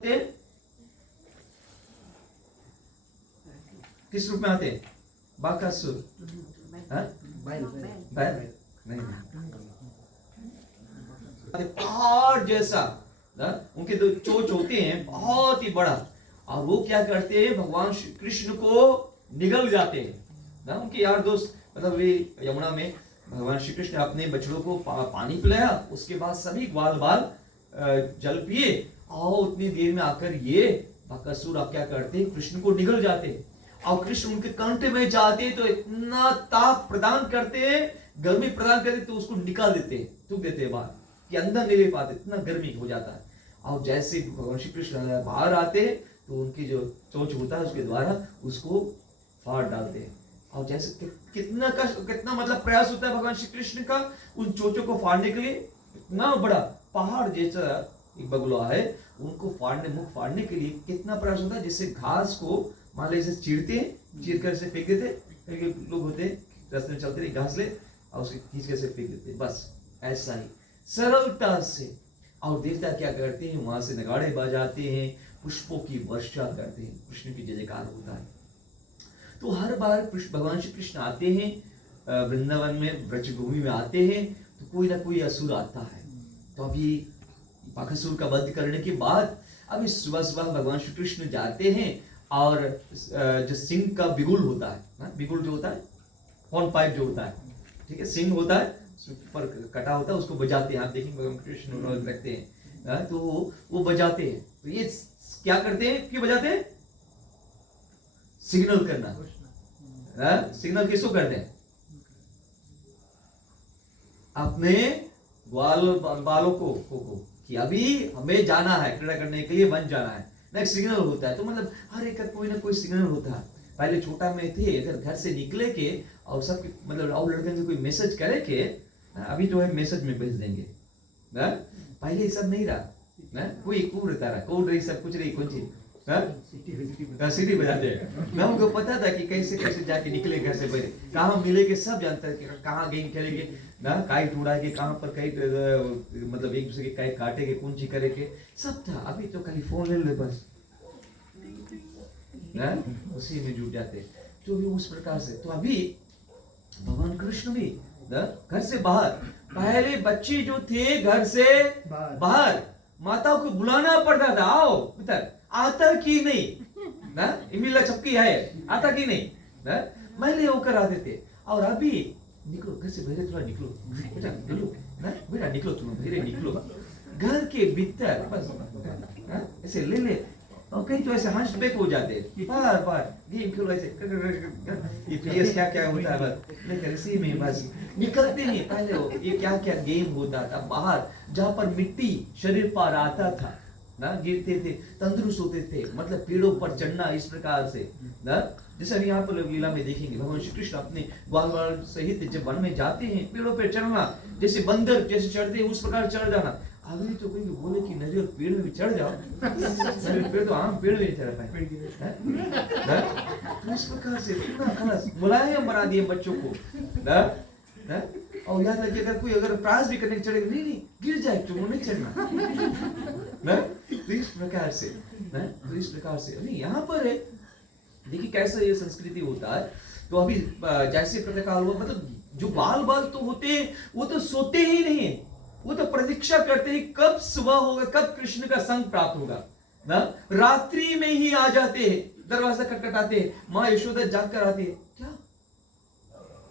हैं? किस रूप में आते हैं? बाकासुर, बैल नहीं, पहाड़ जैसा उनके दो चोंच होते हैं, बहुत ही बड़ा। और वो क्या करते हैं, भगवान श्री कृष्ण को निगल जाते हैं ना। उनके यार दोस्त मतलब वे यमुना में भगवान श्री कृष्ण अपने बछड़ों को पानी पिलाया, उसके बाद सभी ग्वाल बाल जल पिए और उतनी देर में आकर ये बकासुर आप क्या करते, कृष्ण को निगल जाते और कृष्ण उनके कंठ में जाते तो इतना ताप प्रदान करते, गर्मी प्रदान करते तो उसको निकाल देते, थूक देते बाहर कि अंदर नहीं ले पाते, इतना गर्मी हो जाता है। और जैसे भगवान श्री कृष्ण बाहर आते तो उनकी जो चोंच होता है उसके द्वारा उसको फाड़ डालते हैं। और जैसे कितना कष्ट, कितना मतलब प्रयास होता है भगवान श्री कृष्ण का उन चोंचों को फाड़ने के लिए। इतना बड़ा पहाड़ जैसा एक बगुला है, उनको फाड़ने, मुख फाड़ने के लिए कितना प्रयास होता है। जैसे घास को मान लीजिए चीरते हैं, चीर कर से फेंक देते, कई लोग होते हैं रास्ते में चलते रहे घास ले और उसके खींच कर से फेंक देते, बस ऐसा ही सरलता से। और देवता क्या करते हैं, वहां से नगाड़े बजाते हैं, पुष्पों की वर्षा करते हैं, कृष्ण की जय जयकार होता है। तो हर बार भगवान श्री कृष्ण आते हैं वृंदावन में, ब्रजभूमि में आते हैं तो कोई ना कोई असुर आता है। तो अभी बकासुर का वध करने के बाद अभी सुबह सुबह भगवान श्री कृष्ण जाते हैं और जो सिंह का बिगुल होता है ना, बिगुल जो होता है हॉर्न पाइप जो होता है, ठीक है, सिंह होता है पर कटा होता है, उसको बजाते हैं। आप देखेंगे भगवान कृष्ण रखते हैं तो वो बजाते हैं। तो ये क्या करते हैं, क्यों बजाते हैं? सिग्नल करना। सिग्नल किसको करते हैं? अपने ग्वाल बालों को कि अभी हमें जाना है, क्रीड़ा करने के लिए वन जाना है, नेक्स्ट सिग्नल होता है। तो मतलब हर एक का कोई ना कोई सिग्नल होता है। पहले छोटा में थे, अगर घर से निकले के और सब मतलब और लड़के से कोई मैसेज करे के, अभी जो है मैसेज में भेज देंगे ना। पहले ये सब नहीं रहा ना, कोई कोड रहता रहा, कोड रही सब कुछ रही, कौन सी सिटी बजाते हैं ना। उनको पता था कि कैसे कैसे जाके निकले घर से, पहले कहाँ मिलेंगे सब जानता है कि कहाँ गेम खेलेंगे ना, काइट उड़ाएंगे, कहाँ पर काइट मतलब एक दूसरे के काइट काटेंगे, कौन सी करेंगे, सब था। अभी तो खाली फोन ले ले बस ना, उसी में जुट जाते। तो भी उस प्रकार से तो अभी भगवान कृष्ण भी घर से बाहर, पहले बच्चे जो थे घर से बाहर माताओं को बुलाना पड़ता था, आओ पुत्र, आता कि नहीं ना, इमिला चपकी है, आता कि नहीं ना, मैले होकर आते थे। और अभी निकलो घर से, बहरे थोड़ा निकलो बेटा, निकलो ना बेटा, निकलो तुम बहरे निकलो, घर के भीतर बस ऐसे ले ले। और कहीं तो ऐसे हंस बैक हो जाते हैं, बार बार गेम खेलो ऐसे, ये PS क्या क्या होता है बस लेकर इसी में बस निकलते नहीं। पहले वो ये क्या क्या गेम होता था बाहर, जहाँ पर मिट्टी शरीर पर आता था ना, गिरते थे, तंदुरुस्त होते थे, मतलब पेड़ों पर चढ़ना इस प्रकार से ना। जैसे अभी यहाँ पर लीला में देखेंगे भगवान श्री कृष्ण अपने ग्वाल बाल सहित जब वन में जाते हैं, पेड़ों पर चढ़ना, जैसे बंदर जैसे चढ़ते हैं उस प्रकार चढ़ जाना। अभी तो कोई बोले कि नरियल पेड़ में भी चढ़ जाओ, नरियल पेड़ तो आम पेड़ में नहीं चढ़ पाए। तो इस प्रकार से पूरा खलास मुलायम बना दिए बच्चों को ना। और याद रखिए अगर कोई अगर प्रयास भी करने के चढ़ेगा, नहीं नहीं गिर जाए तो वो नहीं चढ़ना ना। तो इस प्रकार से ना, तो इस प्रकार से अभी यहाँ पर है, देखिए कैसा ये संस्कृति होता है। तो अभी जैसे प्रकार हुआ, मतलब जो बाल बाल तो होते हैं वो तो सोते ही नहीं है, वो तो प्रतीक्षा करते हैं कब सुबह होगा, कब कृष्ण का संग प्राप्त होगा ना। रात्रि में ही आ जाते हैं, दरवाजा खटखटाते हैं, माँ यशोदा जाग कर आती है, क्या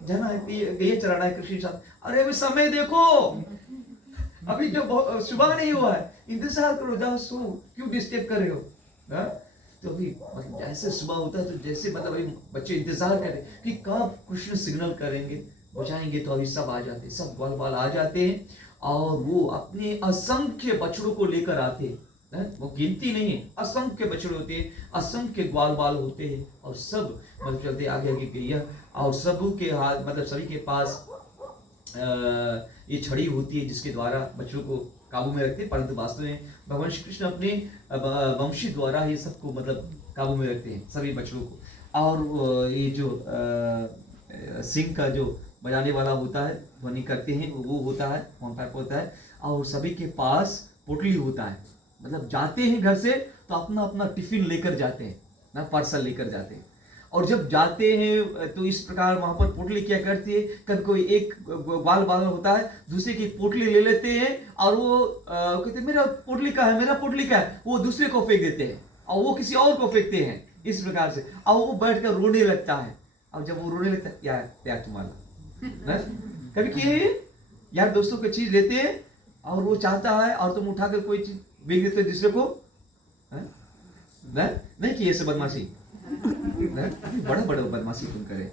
जाना है, ये चलाना है कृष्ण साथ। अरे अभी समय देखो, अभी जो सुबह नहीं हुआ है, इंतजार करो, जाओ सो, क्यों डिस्टर्ब कर रहे हो ना। तो अभी जैसे सुबह होता है तो जैसे मतलब अभी बच्चे इंतजार करें कि कब कृष्ण सिग्नल करेंगे, बजाएंगे, तो अभी सब आ जाते हैं, सब ग्वाल बाल आ जाते हैं और वो अपने असंख्य बछड़ों को लेकर आते हैं। वो गिनती नहीं है, असंख्य बछड़े होते हैं, असंख्य ग्वाल बाल होते हैं और सब मतलब चलते आगे आगे गैया, और सबों के हाथ मतलब सभी के पास ये छड़ी होती है जिसके द्वारा बच्चों को काबू में रखते हैं। परंतु वास्तव में भगवान श्री कृष्ण अपने वंशी द्वारा ये सबको मतलब काबू में रखते हैं, सभी बच्चों को। और ये जो सिंह का जो बजाने वाला होता है, ध्वनि करते हैं, वो होता है, होता है। और सभी के पास पोटली होता है, मतलब जाते हैं घर से तो अपना अपना टिफिन लेकर जाते हैं ना, पार्सल लेकर जाते हैं। और जब जाते हैं तो इस प्रकार वहां पर पोटली क्या करती है, कभी कोई एक ग्वाल बाल होता है, दूसरे की पोटली ले लेते हैं और वो कहते हैं मेरा पोटली का है, मेरा पोटली का है, वो दूसरे को फेंक देते हैं और वो किसी और को फेंकते हैं इस प्रकार से। और वो बैठकर रोने लगता है, और जब वो रोने लगता है, यार तुम्हारा कभी किए यार, दोस्तों की चीज लेते हैं और वो चाहता है और तुम उठाकर कोई चीज बेच देते दूसरे को, नहीं किए ऐसे बदमाशी, बड़ा बड़ा बदमाशी तुम करे।